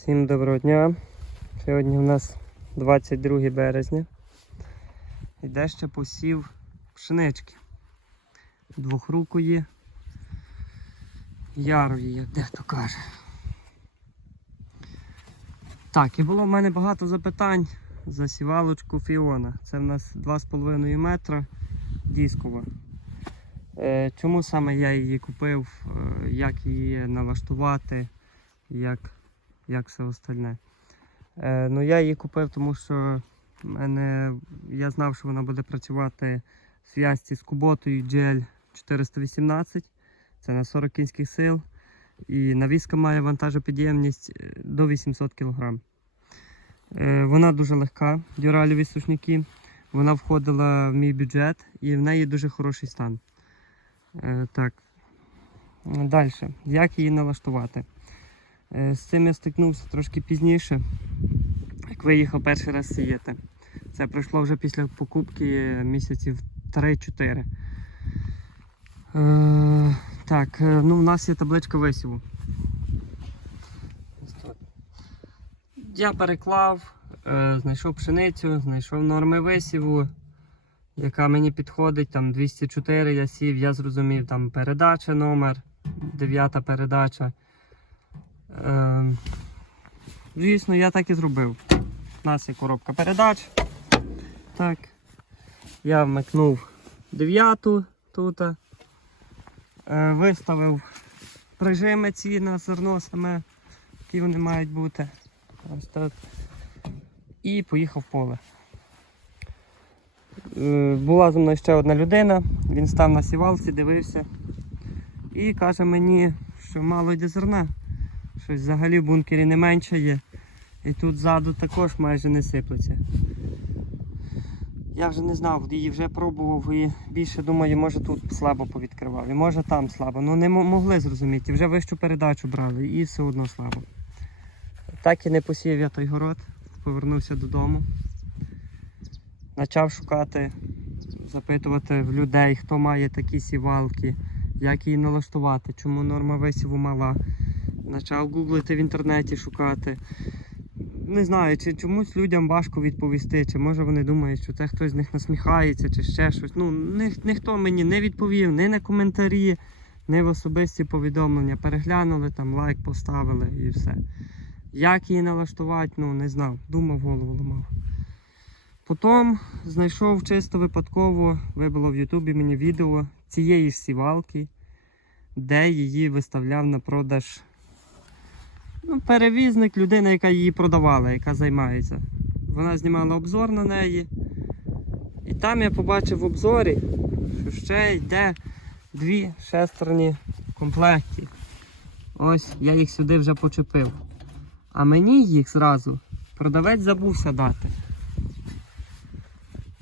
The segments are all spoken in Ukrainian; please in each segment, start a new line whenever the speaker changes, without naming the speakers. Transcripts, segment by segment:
Всім доброго дня. Сьогодні у нас 22 березня. Іде ще посів пшенички. Двохрукої ярої, як дехто каже. Так, і було в мене багато запитань за сівалочку Фіона. Це в нас 2,5 метра дискова. Е, чому саме я її купив, е, як її налаштувати, як як все остальне. Е, ну, я її купив, тому що мене, я знав, що вона буде працювати в зв'язці з куботою GL 418. Це на 40 кінських сил. І навіска має вантажопідємність е, до 800 кг. Е, вона дуже легка, дюраліві сушники. Вона входила в мій бюджет і в неї дуже хороший стан. Е, так. Далі. Як її налаштувати? Е, З цим я стикнувся трошки пізніше, як виїхав перший раз сіяти. Це пройшло вже після покупки місяців 3-4. Е, так, е, ну у нас є табличка висіву. Я переклав, е, знайшов пшеницю, знайшов норми висіву, яка мені підходить. Там 204 я сів, я зрозумів, там передача номер, дев'ята передача. Е, звісно, я так і зробив. У нас є коробка передач. Так. Я вмикнув дев'яту тут. Е, виставив прижими ці на зерно саме, які вони мають бути. Ось так. І поїхав в поле. Е, була зі мною ще одна людина, він став на сівалці, дивився і каже мені, що мало йде зерна. Щось взагалі в бункері не менше є. І тут ззаду також майже не сиплеться. Я вже не знав, її вже пробував і більше думаю, може тут слабо повідкривав, і може там слабо. Ну не могли зрозуміти. Вже вищу передачу брали і все одно слабо. Так і не посів я той город, повернувся додому. Почав шукати, запитувати в людей, хто має такі сівалки, як її налаштувати, чому норма висіву мала. Почав гуглити в інтернеті шукати. Не знаю, чи чомусь людям важко відповісти, чи може вони думають, що це хтось з них насміхається, чи ще щось. Ну, ні, ніхто мені не відповів, ні на коментарі, ні в особисті повідомлення. Переглянули, там лайк поставили і все. Як її налаштувати, ну не знав. Думав, голову ламав. Потім знайшов чисто випадково, вибило в Ютубі мені відео цієї ж сівалки, де її виставляв на продаж ну, перевізник, людина, яка її продавала, яка займається. Вона знімала обзор на неї. І там я побачив в обзорі, що ще йде дві шестерні в комплекті. Ось я їх сюди вже почепив. А мені їх зразу продавець забувся дати.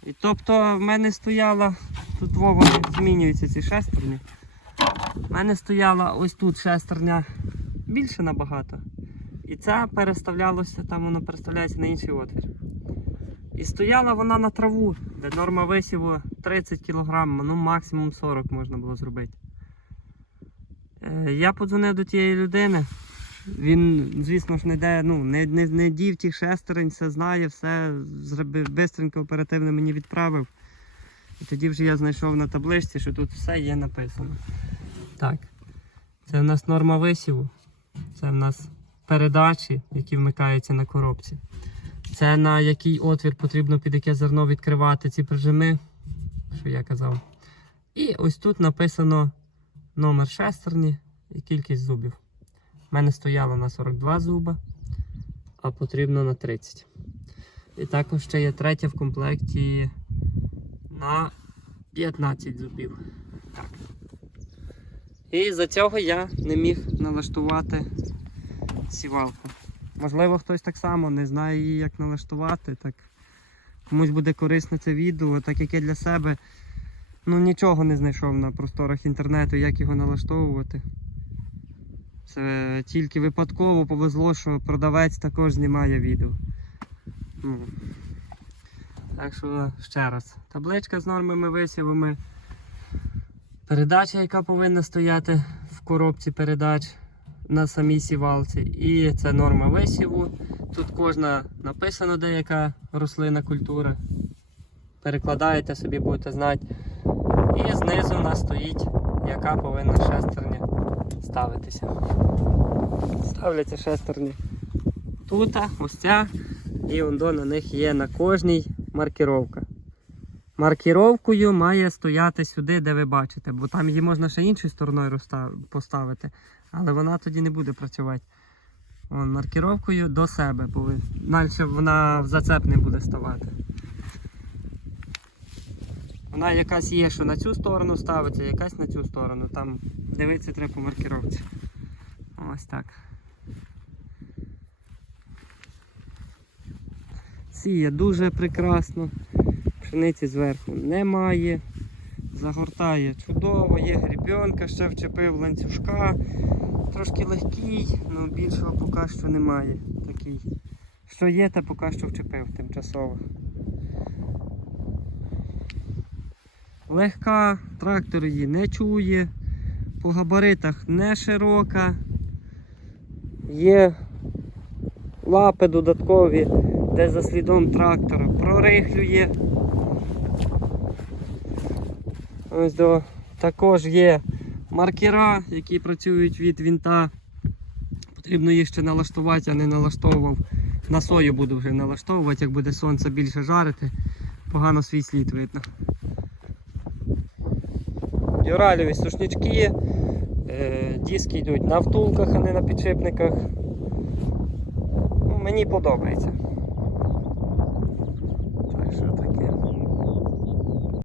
І тобто в мене стояла, тут во змінюються ці шестерні. У мене стояла ось тут шестерня більше набагато. І це переставлялося, там воно переставляється на інший отвір. І стояла вона на траву, де норма висіву 30 кг, ну максимум 40 можна було зробити. Е, Я подзвонив до тієї людини. Він, звісно ж, не де, ну, не, не, не дів тих шестерень, все знає, все зробив, бистренько, оперативно мені відправив. І тоді вже я знайшов на табличці, що тут все є написано. Так. Це в нас норма висіву. Це в нас передачі, які вмикаються на коробці. Це на який отвір потрібно під яке зерно відкривати ці прижими, що я казав. І ось тут написано номер шестерні і кількість зубів. У мене стояло на 42 зуба, а потрібно на 30. І також ще є третя в комплекті на 15 зубів. І за цього я не міг налаштувати сівалку. Можливо, хтось так само не знає її, як налаштувати. Так комусь буде корисне це відео, так як я для себе ну, нічого не знайшов на просторах інтернету, як його налаштовувати. Це тільки випадково повезло, що продавець також знімає відео. Ну. Так що ще раз. Табличка з нормами висівами. Передача, яка повинна стояти в коробці передач. на самій сівалці. І це норма висіву. Тут кожна написано деяка рослина культура. Перекладаєте собі, будете знати. І знизу у нас стоїть, яка повинна шестерня ставитися. Ставляться шестерні тут, ось ця, і он до на них є на кожній маркіровка. Маркіровкою має стояти сюди, де ви бачите, бо там її можна ще іншою стороною поставити, але вона тоді не буде працювати. Вон, маркіровкою до себе, бо далі вона в зацеп не буде ставати. Вона якась є, що на цю сторону ставиться, якась на цю сторону. Там дивитися треба по маркіровці. Ось так. Сіє дуже прекрасно. Пшениці зверху немає. Загортає чудово, є грібенка, ще вчепив ланцюжка. Трошки легкий, але більшого поки що немає. Такий. Що є, те поки що вчепив тимчасово. Легка, трактор її не чує, по габаритах не широка. Є лапи додаткові, де за слідом трактора прорихлює. Ось до, також є маркера, які працюють від вінта. Потрібно їх ще налаштувати, я не налаштовував. На сою буду вже налаштовувати, як буде сонце більше жарити, погано свій слід видно. Дюралеві сушнички, е, диски йдуть на втулках, а не на підшипниках. Ну, мені подобається.